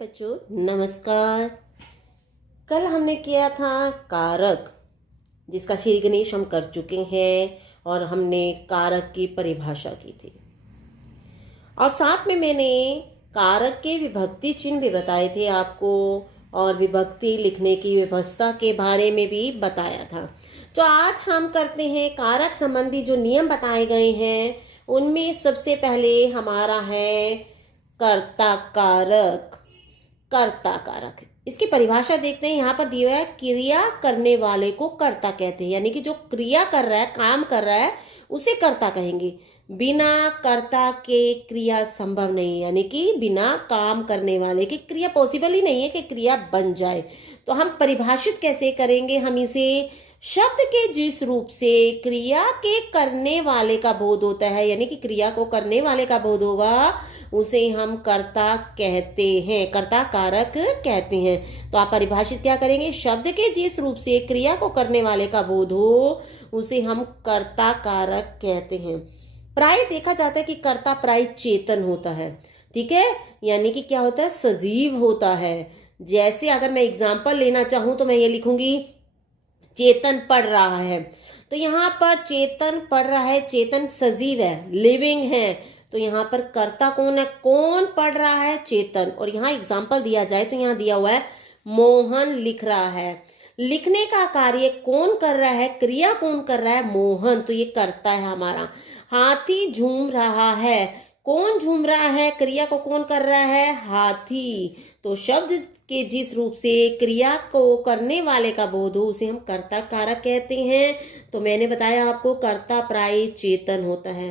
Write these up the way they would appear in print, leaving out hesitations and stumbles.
बच्चों नमस्कार। कल हमने किया था कारक, जिसका श्री गणेश हम कर चुके हैं और हमने कारक की परिभाषा की थी और साथ में मैंने कारक के विभक्ति चिन्ह भी बताए थे आपको और विभक्ति लिखने की व्यवस्था के बारे में भी बताया था। तो आज हम करते हैं कारक संबंधी जो नियम बताए गए हैं उनमें सबसे पहले हमारा है कर्ता कारक। कर्ता कारक, इसकी परिभाषा देखते हैं। यहाँ पर दिया है क्रिया करने वाले को कर्ता कहते हैं, यानी कि जो क्रिया कर रहा है, काम कर रहा है, उसे कर्ता कहेंगे। बिना कर्ता के क्रिया संभव नहीं है, यानी कि बिना काम करने वाले की क्रिया पॉसिबल ही नहीं है कि क्रिया बन जाए। तो हम परिभाषित कैसे करेंगे? हम इसे शब्द के जिस रूप से क्रिया के करने वाले का बोध होता है, यानी कि क्रिया को करने वाले का बोध होगा, उसे हम कर्ता कहते हैं, कर्ता कारक कहते हैं। तो आप परिभाषित क्या करेंगे? शब्द के जिस रूप से क्रिया को करने वाले का बोध हो उसे हम कर्ता कारक कहते हैं। प्राय देखा जाता है कि कर्ता प्राय चेतन होता है, ठीक है, यानी कि क्या होता है? सजीव होता है। जैसे अगर मैं एग्जाम्पल लेना चाहूं तो मैं ये लिखूंगी चेतन पढ़ रहा है। तो यहाँ पर चेतन पढ़ रहा है, चेतन सजीव है, लिविंग है। तो यहाँ पर कर्ता कौन है? कौन पढ़ रहा है? चेतन। और यहाँ एग्जाम्पल दिया जाए तो यहाँ दिया हुआ है मोहन लिख रहा है। लिखने का कार्य कौन कर रहा है? क्रिया कौन कर रहा है? मोहन। तो ये कर्ता है हमारा। हाथी झूम रहा है, कौन झूम रहा है? क्रिया को कौन कर रहा है? हाथी। तो शब्द के जिस रूप से क्रिया को करने वाले का बोध हो उसे हम कर्ता कारक कहते हैं। तो मैंने बताया आपको कर्ता प्राय चेतन होता है,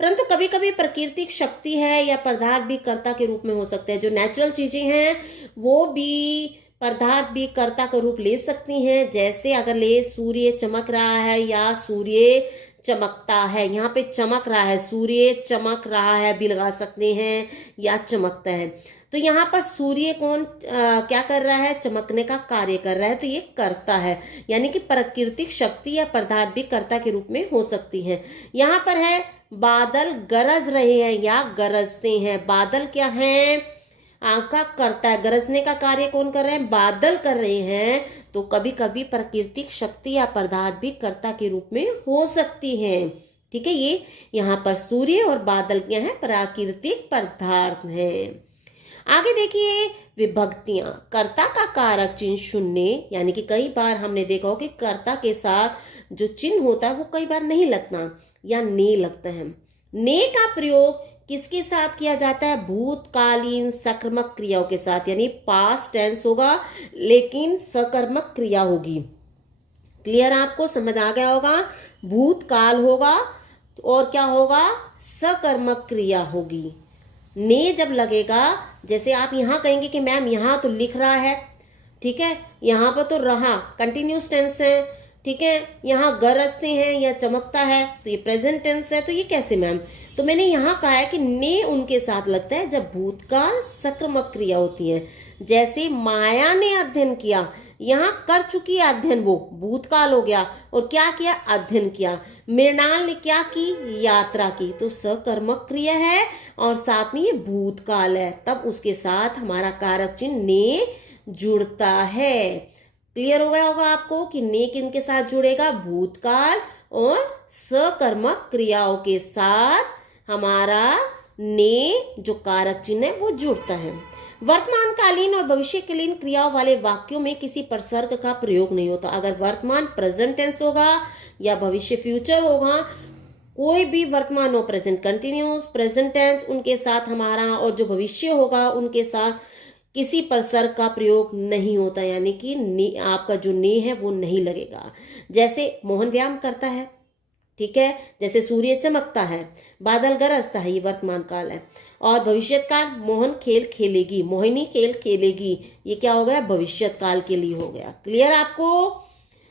परंतु कभी कभी प्राकृतिक शक्ति है या पदार्थ भी कर्ता के रूप में हो सकते हैं। जो नेचुरल चीजें हैं वो भी पदार्थ भी कर्ता का रूप ले सकती हैं। जैसे अगर ले सूर्य चमक रहा है या सूर्य चमकता है, यहाँ पे चमक रहा है, सूर्य चमक रहा है भी लगा सकते हैं, या चमकता है। तो यहाँ पर सूर्य कौन क्या कर रहा है? चमकने का कार्य कर रहा है, तो ये कर्ता है। यानी कि प्राकृतिक शक्ति या पदार्थ भी कर्ता के रूप में हो सकती है। यहाँ पर है बादल गरज रहे हैं या गरजते हैं। बादल क्या है? आंखा करता है। गरजने का कार्य कौन कर रहे हैं? बादल कर रहे हैं। तो कभी कभी प्राकृतिक शक्ति या पदार्थ भी कर्ता के रूप में हो सकती है, ठीक है। ये यहाँ पर सूर्य और बादल क्या है? प्राकृतिक पदार्थ है। आगे देखिए विभक्तियां। कर्ता का कारक चिन्ह शून्य, यानी कि कई बार हमने देखा हो कि कर्ता के साथ जो चिन्ह होता है वो कई बार नहीं लगता या ने लगता है। ने का प्रयोग किसके साथ किया जाता है? भूतकालीन सकर्मक क्रियाओं के साथ, यानी पास्ट टेंस होगा लेकिन सकर्मक क्रिया होगी। क्लियर? आपको समझ आ गया होगा। भूतकाल होगा और क्या होगा? सकर्मक क्रिया होगी। ने जब लगेगा, जैसे आप यहाँ कहेंगे कि मैम यहाँ तो लिख रहा है, ठीक है, यहाँ पर तो रहा कंटिन्यूस टेंस है, ठीक है, यहाँ गरजते हैं या चमकता है तो ये प्रेजेंट टेंस है। तो ये कैसे मैम? तो मैंने यहाँ कहा है कि ने उनके साथ लगता है जब भूतकाल सक्रिय क्रिया होती है। जैसे माया ने अध्ययन किया, यहाँ कर चुकी है अध्ययन, वो भूतकाल हो गया, और क्या किया? अध्ययन किया। मृणाल ने क्या की? यात्रा की। तो सकर्मक क्रिया है और साथ में ये भूतकाल है, तब उसके साथ हमारा कारक चिन्ह ने जुड़ता है। क्लियर हो गया होगा आपको कि ने किनके साथ जुड़ेगा? भूतकाल और सकर्मक क्रियाओं के साथ हमारा ने जो कारक चिन्ह है वो जुड़ता है। वर्तमानकालीन और भविष्यकालीन क्रियाओं वाले वाक्यों में किसी प्रसर्ग का प्रयोग नहीं होता। अगर वर्तमान प्रेजेंट टेंस होगा या भविष्य फ्यूचर होगा, कोई भी वर्तमान हो, प्रेजेंट कंटिन्यूस, प्रेजेंट टेंस, उनके साथ हमारा, और जो भविष्य होगा उनके साथ किसी प्रसर्ग का प्रयोग नहीं होता, यानी कि आपका जो ने है वो नहीं लगेगा। जैसे मोहन व्यायाम करता है, ठीक है, जैसे सूर्य चमकता है, बादल गरजता है, ये वर्तमान काल है। और भविष्यत काल मोहन खेल खेलेगी, मोहिनी खेल खेलेगी, ये क्या हो गया? भविष्यत काल के लिए हो गया। क्लियर आपको?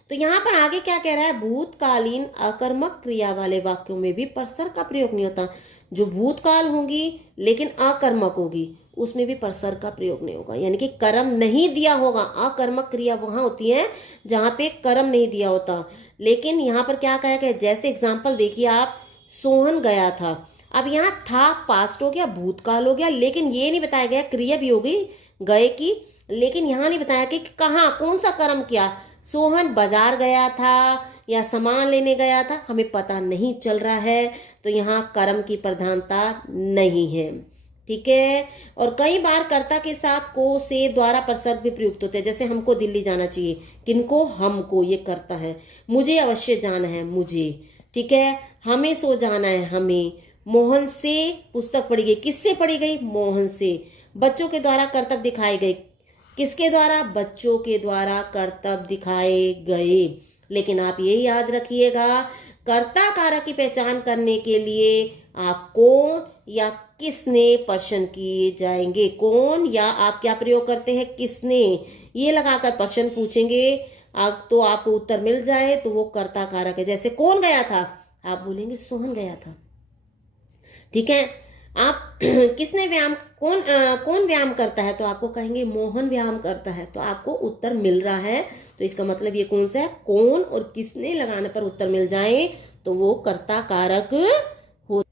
तो यहाँ पर आगे क्या कह रहा है? भूतकालीन अकर्मक क्रिया वाले वाक्यों में भी प्रसर्ग का प्रयोग नहीं होता। जो भूतकाल होगी लेकिन अकर्मक होगी उसमें भी प्रसर्ग का प्रयोग नहीं होगा, यानी कि कर्म नहीं दिया होगा। अकर्मक क्रिया वहां होती है जहां पे कर्म नहीं दिया होता। लेकिन यहाँ पर क्या कहा गया? जैसे एग्जाम्पल देखिए आप, सोहन गया था, अब यहाँ था पास्ट हो गया, भूतकाल हो गया, लेकिन ये नहीं बताया गया क्रिया भी हो गई गए की, लेकिन यहाँ नहीं बताया कि कहाँ कौन सा कर्म किया। सोहन बाजार गया था या सामान लेने गया था, हमें पता नहीं चल रहा है, तो यहाँ कर्म की प्रधानता नहीं है। ठीक है। और कई बार कर्ता के साथ को से द्वारा प्रसर्ग भी प्रयुक्त होते हैं। जैसे हमको दिल्ली जाना चाहिए, किनको, हमको, ये कर्ता है। मुझे अवश्य जाना है, मुझे। ठीक है। हमें सो जाना है, हमें। मोहन से पुस्तक पढ़ी गई, किससे पढ़ी गई, मोहन से। बच्चों के द्वारा कर्तव्य दिखाए गए, किसके द्वारा, बच्चों के द्वारा कर्तव्य दिखाए गए। लेकिन आप ये याद रखिएगा, कर्ता कारक की पहचान करने के लिए आप कौन या किसने प्रश्न किए जाएंगे। कौन या आप क्या प्रयोग करते हैं, किसने, ये लगाकर प्रश्न पूछेंगे। तो आपको उत्तर मिल जाए तो वो कर्ता कारक है। जैसे कौन गया था, आप बोलेंगे सोहन गया था। ठीक है। आप किसने व्यायाम, कौन व्यायाम करता है, तो आपको कहेंगे मोहन व्यायाम करता है, तो आपको उत्तर मिल रहा है। तो इसका मतलब ये कौन सा है, कौन और किसने लगाने पर उत्तर मिल जाए तो वो कर्ता कारक हो।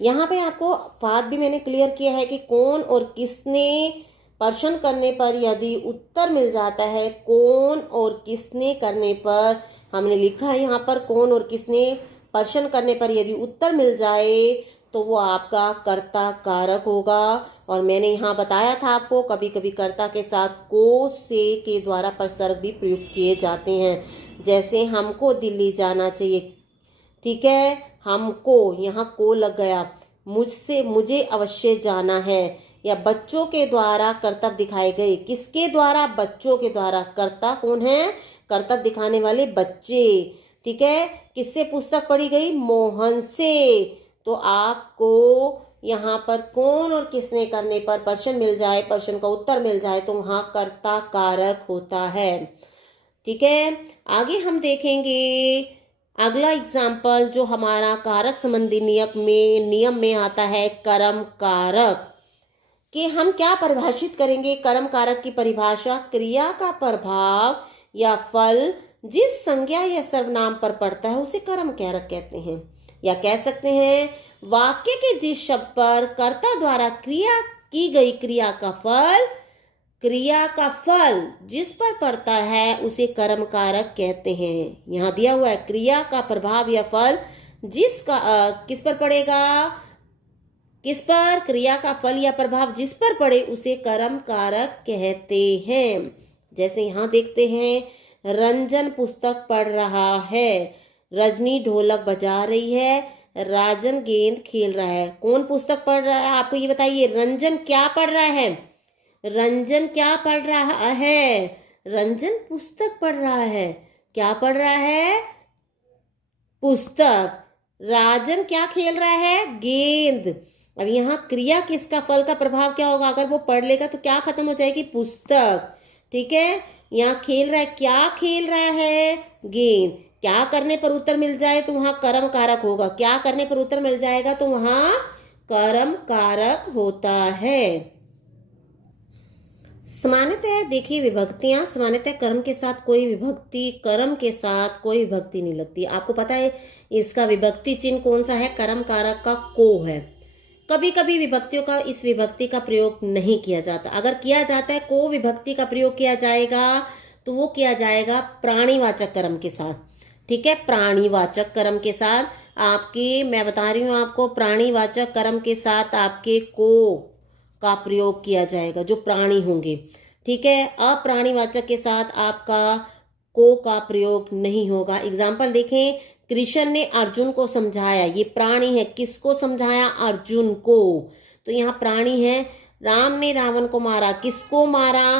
यहाँ पे आपको बात भी मैंने क्लियर किया है कि कौन और किसने प्रश्न करने पर यदि उत्तर मिल जाता है, कौन और किसने करने पर, हमने लिखा है यहाँ पर कौन और किसने प्रश्न करने पर यदि उत्तर मिल जाए तो वो आपका कर्ता कारक होगा। और मैंने यहाँ बताया था आपको, कभी कभी कर्ता के साथ को से के द्वारा प्रसर्ग भी प्रयुक्त किए जाते हैं। जैसे हमको दिल्ली जाना चाहिए, ठीक है, हमको, यहाँ को लग गया, मुझसे, मुझे अवश्य जाना है। या बच्चों के द्वारा कर्तव्य दिखाए गए, किसके द्वारा, बच्चों के द्वारा। कर्ता कौन है, कर्तव्य दिखाने वाले बच्चे। ठीक है। किससे पुस्तक पढ़ी गई, मोहन से। तो आपको यहाँ पर कौन और किसने करने पर प्रश्न मिल जाए, प्रश्न का उत्तर मिल जाए, तो वहां कर्ता कारक होता है। ठीक है। आगे हम देखेंगे अगला एग्जाम्पल जो हमारा कारक संबंधी नियम में आता है, कर्म कारक। कि हम क्या परिभाषित करेंगे, कर्म कारक की परिभाषा, क्रिया का प्रभाव या फल जिस संज्ञा या सर्वनाम पर पड़ता है उसे कर्म कारक कहते हैं। या कह सकते हैं वाक्य के जिस शब्द पर कर्ता द्वारा क्रिया की गई क्रिया का फल जिस पर पड़ता है उसे कर्म कारक कहते हैं। यहाँ दिया हुआ है क्रिया का प्रभाव या फल किस पर पड़ेगा, किस पर, क्रिया का फल या प्रभाव जिस पर पड़े उसे कर्म कारक कहते हैं। जैसे यहाँ देखते हैं, रंजन पुस्तक पढ़ रहा है, रजनी ढोलक बजा रही है, राजन गेंद खेल रहा है। कौन पुस्तक पढ़ रहा है, आपको ये बताइए। रंजन क्या पढ़ रहा है, रंजन क्या पढ़ रहा है, रंजन पुस्तक पढ़ रहा है। क्या पढ़ रहा है, पुस्तक। राजन क्या खेल रहा है, गेंद। अब यहाँ क्रिया किसका, फल का प्रभाव क्या होगा, अगर वो पढ़ लेगा तो क्या खत्म हो जाएगी, पुस्तक। ठीक है। यहाँ खेल रहा है, क्या खेल रहा है, गेंद। क्या करने पर उत्तर मिल जाए तो वहां कर्म कारक होगा। क्या करने पर उत्तर मिल जाएगा तो वहां कर्म कारक होता है। सामान्यतः देखिए विभक्तियां, सामान्यतः कर्म के साथ कोई विभक्ति नहीं लगती। आपको पता है इसका विभक्ति चिन्ह कौन सा है, कर्म कारक का को है। कभी कभी विभक्तियों का इस विभक्ति का प्रयोग नहीं किया जाता। अगर किया जाता है, को विभक्ति का प्रयोग किया जाएगा तो वो किया जाएगा प्राणीवाचक कर्म के साथ। ठीक है। प्राणीवाचक कर्म के साथ आपके, मैं बता रही हूं आपको, प्राणीवाचक कर्म के साथ आपके को का प्रयोग किया जाएगा, जो प्राणी होंगे। ठीक है। अप्राणीवाचक के साथ आपका को का प्रयोग नहीं होगा। एग्जाम्पल देखें, कृष्ण ने अर्जुन को समझाया, ये प्राणी है, किसको समझाया, अर्जुन को, तो यहाँ प्राणी है। राम ने रावण को मारा, किसको मारा,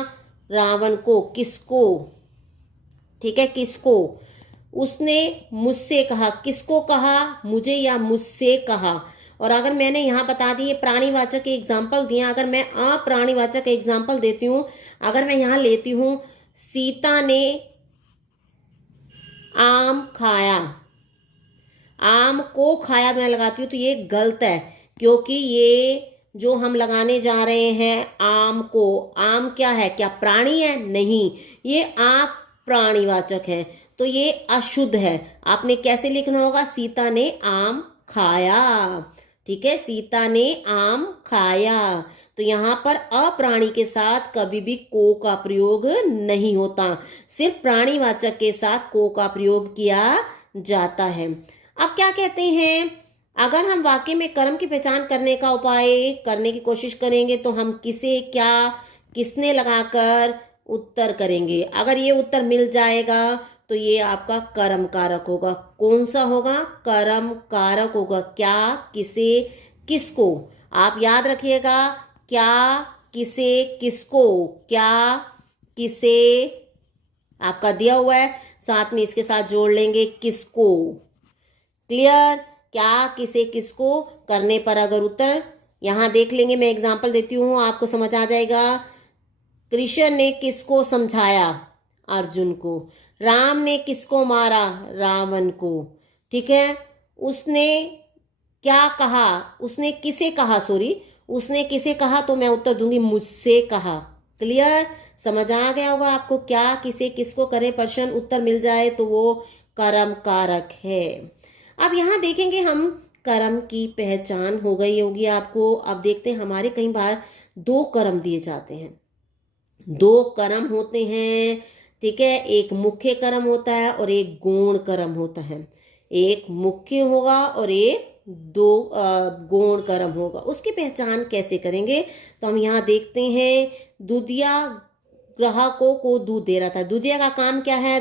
रावण को, किसको। ठीक है, किसको। उसने मुझसे कहा, किसको कहा, मुझे या मुझसे कहा। और अगर मैंने यहाँ बता दी ये प्राणीवाचक के एग्जाम्पल दिया, अगर मैं अप्राणीवाचक के एग्जाम्पल देती हूँ, अगर मैं यहाँ लेती हूँ सीता ने आम खाया, आम को खाया मैं लगाती हूँ तो ये गलत है, क्योंकि ये जो हम लगाने जा रहे हैं आम को, आम क्या है, क्या प्राणी है, नहीं, ये आप प्राणीवाचक है, तो ये अशुद्ध है। आपने कैसे लिखना होगा, सीता ने आम खाया। ठीक है, सीता ने आम खाया, तो तो यहाँ पर अप्राणी के साथ कभी भी को का प्रयोग नहीं होता, सिर्फ प्राणीवाचक के साथ को का प्रयोग किया जाता है। अब क्या कहते हैं, अगर हम वाक्य में कर्म की पहचान करने का उपाय करने की कोशिश करेंगे तो हम किसे, क्या, किसने लगाकर उत्तर करेंगे। अगर ये उत्तर मिल जाएगा तो ये आपका कर्म कारक होगा। कौन सा होगा? कर्म कारक होगा। क्या, किसे, किसको। आप याद रखिएगा, क्या, किसे, किसको। क्या, किसे आपका दिया हुआ है, साथ में इसके साथ जोड़ लेंगे किसको। क्लियर? क्या, किसे, किसको करने पर अगर उत्तर यहां देख लेंगे, मैं एग्जांपल देती हूं, आपको समझ आ जाएगा। कृष्ण ने किसको समझाया? अर्जुन को। राम ने किसको मारा? रावण को। ठीक है। उसने क्या कहा? उसने किसे कहा? सॉरी, उसने किसे कहा? तो मैं उत्तर दूंगी मुझसे कहा। क्लियर? समझ आ गया होगा आपको। क्या, किसे, किसको करे प्रश्न उत्तर मिल जाए तो वो कर्म कारक है। अब यहां देखेंगे हम, कर्म की पहचान हो गई होगी आपको। अब देखते हैं, हमारे कई बार दो कर्म दिए जाते हैं, दो कर्म होते हैं। ठीक है, एक मुख्य कर्म होता है और एक गौण कर्म होता है। एक मुख्य होगा और एक दो गौण कर्म होगा। उसकी पहचान कैसे करेंगे? तो हम यहाँ देखते हैं, दूधिया ग्राहकों को दूध दे रहा था। दूधिया का काम क्या है?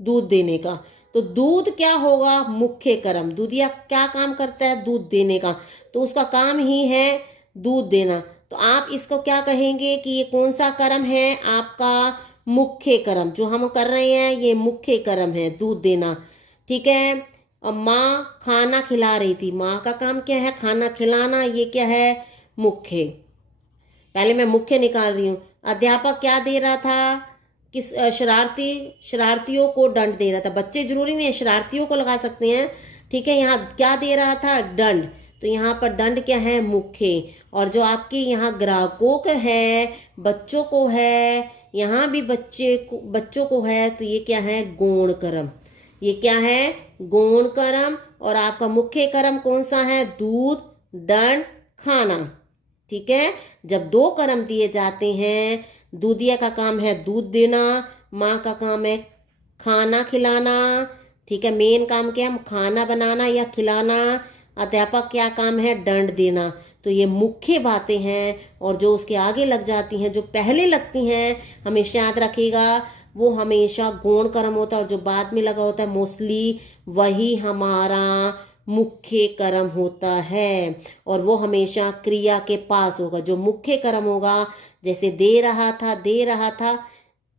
दूध देने का। तो दूध क्या होगा? मुख्य कर्म। दूधिया क्या काम करता है? दूध देने का। तो उसका काम ही है दूध देना। तो आप इसको क्या कहेंगे कि ये कौन सा कर्म है? आपका मुख्य कर्म। जो हम कर रहे हैं ये मुख्य कर्म है, दूध देना। ठीक है। और माँ खाना खिला रही थी। माँ का काम क्या है? खाना खिलाना। ये क्या है? मुख्य। पहले मैं मुख्य निकाल रही हूँ। अध्यापक क्या दे रहा था? किस शरारतियों को दंड दे रहा था। बच्चे जरूरी नहीं है, शरारतियों को लगा सकते हैं। ठीक है। यहाँ क्या दे रहा था? दंड। तो यहाँ पर दंड क्या है? मुख्य। और जो आपके यहाँ ग्राहकों को है, बच्चों को है, यहाँ भी बच्चों को है, तो ये क्या है? गौण कर्म। ये क्या है? गौण कर्म। और आपका मुख्य कर्म कौन सा है? दूध, दंड, खाना। ठीक है। जब दो कर्म दिए जाते हैं, दूधिया का काम है दूध देना, माँ का काम है खाना खिलाना। ठीक है। मेन काम क्या है? खाना बनाना या खिलाना। अध्यापक क्या काम है? दंड देना। तो ये मुख्य बातें हैं। और जो उसके आगे लग जाती हैं, जो पहले लगती हैं, हमेशा याद रखिएगा, वो हमेशा गौण कर्म होता है। और जो बाद में लगा होता है मोस्टली वही हमारा मुख्य कर्म होता है। और वो हमेशा क्रिया के पास होगा। जो मुख्य कर्म होगा, जैसे दे रहा था, दे रहा था,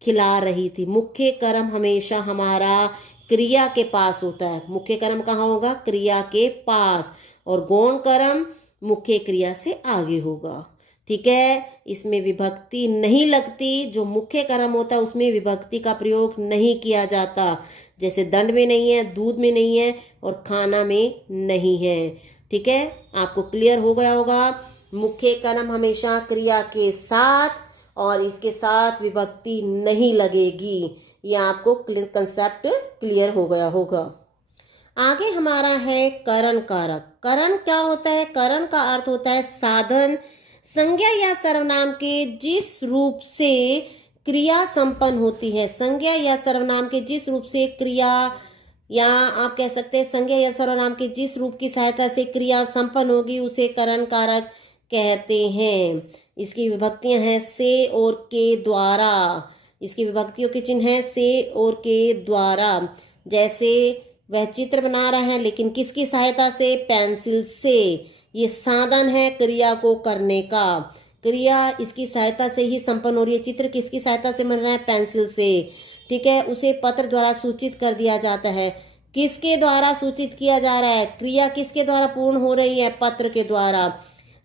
खिला रही थी। मुख्य कर्म हमेशा हमारा क्रिया के पास होता है। मुख्य कर्म कहाँ होगा? क्रिया के पास। और गौण कर्म मुख्य क्रिया से आगे होगा। ठीक है। इसमें विभक्ति नहीं लगती। जो मुख्य कर्म होता है उसमें विभक्ति का प्रयोग नहीं किया जाता। जैसे दंड में नहीं है, दूध में नहीं है और खाना में नहीं है। ठीक है। आपको क्लियर हो गया होगा। मुख्य कर्म हमेशा क्रिया के साथ और इसके साथ विभक्ति नहीं लगेगी। ये आपको कंसेप्ट क्लियर हो गया होगा। आगे हमारा है करण कारक। करण क्या होता है? करण का अर्थ होता है साधन, संज्ञा या सर्वनाम के जिस रूप से क्रिया संपन्न होती है। संज्ञा या सर्वनाम के जिस रूप से क्रिया, या आप कह सकते हैं संज्ञा या सर्वनाम के जिस रूप की सहायता से क्रिया संपन्न होगी उसे करण कारक कहते हैं। इसकी विभक्तियां हैं से और के द्वारा। इसकी विभक्तियों के चिन्ह हैं से और के द्वारा। जैसे वह चित्र बना रहा है, लेकिन किसकी सहायता से? पेंसिल से। ये साधन है क्रिया को करने का। क्रिया इसकी सहायता से ही संपन्न हो रही है। चित्र किसकी सहायता से बन रहा है? पेंसिल से। ठीक है। उसे पत्र द्वारा सूचित कर दिया जाता है। किसके द्वारा सूचित किया जा रहा है? क्रिया किसके द्वारा पूर्ण हो रही है? पत्र के द्वारा।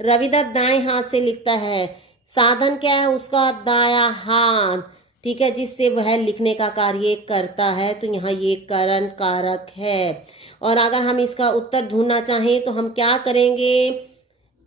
रविदत्त दाएं हाथ से लिखता है। साधन क्या है उसका? दायां हाथ। ठीक है। जिससे वह लिखने का कार्य करता है। तो यहाँ ये करण कारक है। और अगर हम इसका उत्तर ढूंढना चाहें तो हम क्या करेंगे?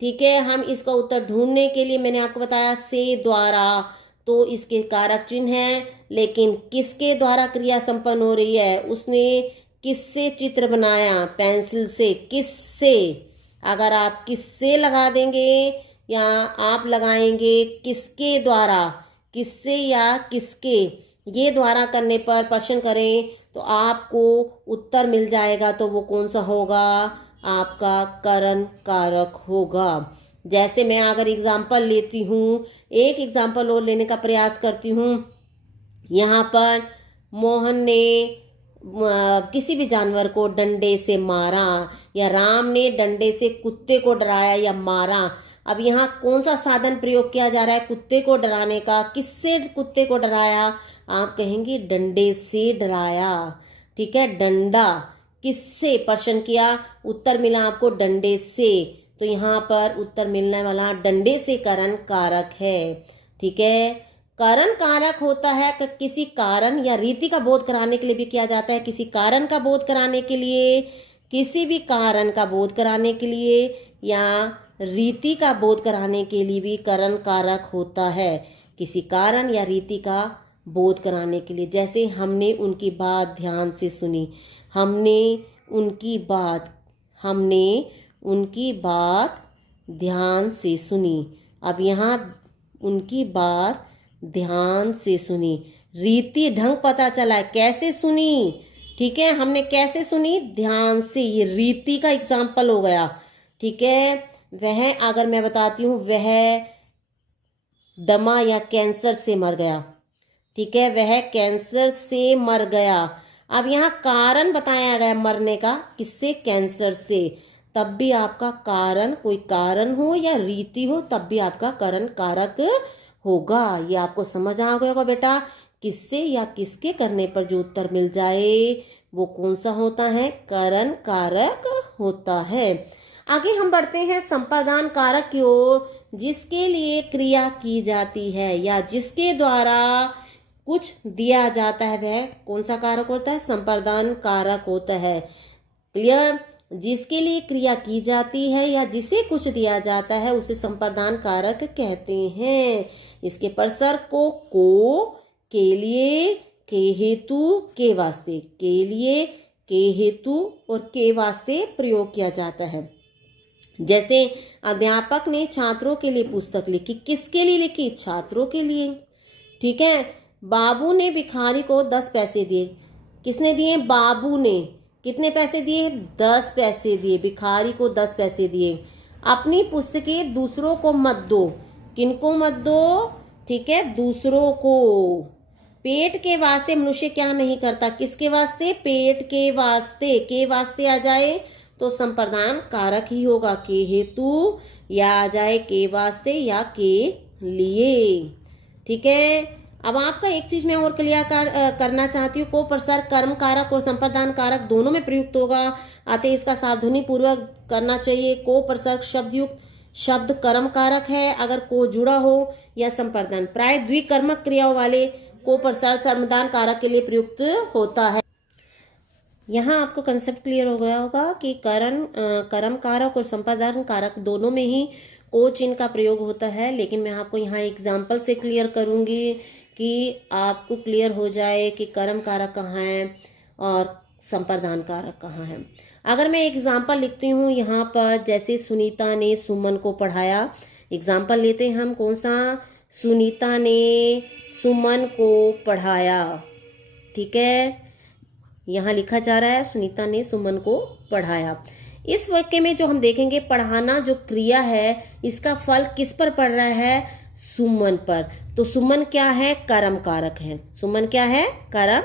ठीक है। हम इसका उत्तर ढूंढने के लिए मैंने आपको बताया से द्वारा, तो इसके कारक चिन्ह है। लेकिन किसके द्वारा क्रिया संपन्न हो रही है? उसने किससे चित्र बनाया? पेंसिल से। किससे? अगर आप किससे लगा देंगे या आप लगाएंगे किसके द्वारा, किससे या किसके, ये द्वारा करने पर प्रश्न करें तो आपको उत्तर मिल जाएगा। तो वो कौन सा होगा, आपका करण कारक होगा। जैसे मैं अगर एग्जाम्पल लेती हूँ, एक एग्जाम्पल और लेने का प्रयास करती हूँ। यहाँ पर मोहन ने किसी भी जानवर को डंडे से मारा, या राम ने डंडे से कुत्ते को डराया या मारा। अब यहाँ कौन सा साधन प्रयोग किया जा रहा है कुत्ते को डराने का, किससे कुत्ते को डराया, आप कहेंगे डंडे से डराया। ठीक है, डंडा किससे प्रश्न किया, उत्तर मिला आपको डंडे से। तो यहाँ पर उत्तर मिलने वाला डंडे से करण कारक है। ठीक है, करण कारक होता है किसी कारण या रीति का बोध कराने के लिए भी किया जाता है। किसी कारण का बोध कराने के लिए, किसी भी कारण का बोध कराने के लिए या रीति का बोध कराने के लिए भी करण कारक होता है। किसी कारण या रीति का बोध कराने के लिए, जैसे हमने उनकी बात ध्यान से सुनी, हमने उनकी बात ध्यान से सुनी। अब यहाँ उनकी बात ध्यान से सुनी, रीति ढंग पता चला, कैसे सुनी। ठीक है, हमने कैसे सुनी, ध्यान से, ये रीति का एग्जाम्पल हो गया। ठीक है, वह अगर मैं बताती हूँ वह दमा या कैंसर से मर गया। ठीक है, वह कैंसर से मर गया। अब यहाँ कारण बताया गया मरने का, किससे, कैंसर से। तब भी आपका कारण, कोई कारण हो या रीति हो, तब भी आपका करण कारक होगा। ये आपको समझ आ गया होगा बेटा, किससे या किसके करने पर जो उत्तर मिल जाए वो कौन सा होता है, करण कारक होता है। आगे हम बढ़ते हैं संप्रदान कारक की ओर, जिसके लिए क्रिया की जाती है या जिसके द्वारा कुछ दिया जाता है, वह कौन सा कारक होता है, संप्रदान कारक होता है। क्लियर, जिसके लिए क्रिया की जाती है या जिसे कुछ दिया जाता है उसे संप्रदान कारक कहते हैं। इसके परसर्ग को के लिए, के हेतु, के वास्ते, के लिए, के हेतु और के वास्ते प्रयोग किया जाता है। जैसे अध्यापक ने छात्रों के लिए पुस्तक लिखी, किसके लिए लिखी, छात्रों के लिए। ठीक है, बाबू ने भिखारी को 10 पैसे दिए, किसने दिए, बाबू ने। कितने पैसे दिए, 10 पैसे दिए, भिखारी को 10 पैसे दिए। अपनी पुस्तकें दूसरों को मत दो, किनको मत दो, ठीक है, दूसरों को। पेट के वास्ते मनुष्य क्या नहीं करता, किसके वास्ते, पेट के वास्ते। के वास्ते आ जाए तो संप्रदान कारक ही होगा, के हेतु या आ जाए के वास्ते या के लिए। ठीक है, अब आपका एक चीज मैं और क्लियर करना चाहती हूँ, को प्रसर्ग कर्म कारक और संप्रदान कारक दोनों में प्रयुक्त होगा, अतः इसका सावधानी पूर्वक करना चाहिए। को प्रसर्ग शब्द युक्त शब्द कर्म कारक है अगर को जुड़ा हो, या संप्रदान प्राय द्विकर्मक क्रियाओं वाले को प्रसर्ग संप्रदान कारक के लिए प्रयुक्त होता है। यहाँ आपको कंसेप्ट क्लियर हो गया होगा कि कर्म कारक और संप्रदान कारक दोनों में ही को चिन्ह का प्रयोग होता है। लेकिन मैं आपको यहाँ एग्जाम्पल से क्लियर करूँगी कि आपको क्लियर हो जाए कि कर्म कारक कहाँ है और संप्रदान कारक कहाँ है। अगर मैं एग्जाम्पल लिखती हूँ यहाँ पर, जैसे सुनीता ने सुमन को पढ़ाया, एग्जाम्पल लेते हैं हम, कौन सा, सुनीता ने सुमन को पढ़ाया। ठीक है, यहाँ लिखा जा रहा है सुनीता ने सुमन को पढ़ाया। इस वाक्य में जो हम देखेंगे, पढ़ाना जो क्रिया है इसका फल किस पर पड़ रहा है, सुमन पर। तो सुमन क्या है, कर्म कारक है। सुमन क्या है, कर्म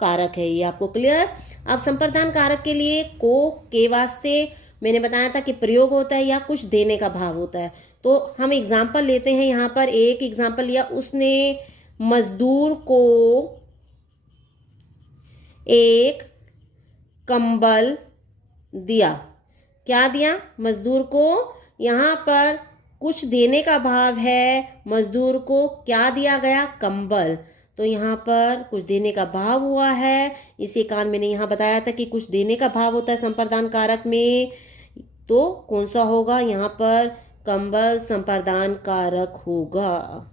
कारक है। ये आपको क्लियर। अब संप्रदान कारक के लिए को के वास्ते मैंने बताया था कि प्रयोग होता है या कुछ देने का भाव होता है। तो हम एग्जाम्पल लेते हैं, यहाँ पर एक एग्जाम्पल लिया, उसने मजदूर को एक कंबल दिया। क्या दिया, मजदूर को। यहाँ पर कुछ देने का भाव है, मजदूर को क्या दिया गया, कंबल। तो यहाँ पर कुछ देने का भाव हुआ है, इसी कारण मैंने यहाँ बताया था कि कुछ देने का भाव होता है संप्रदान कारक में। तो कौन सा होगा, यहाँ पर कंबल संप्रदान कारक होगा।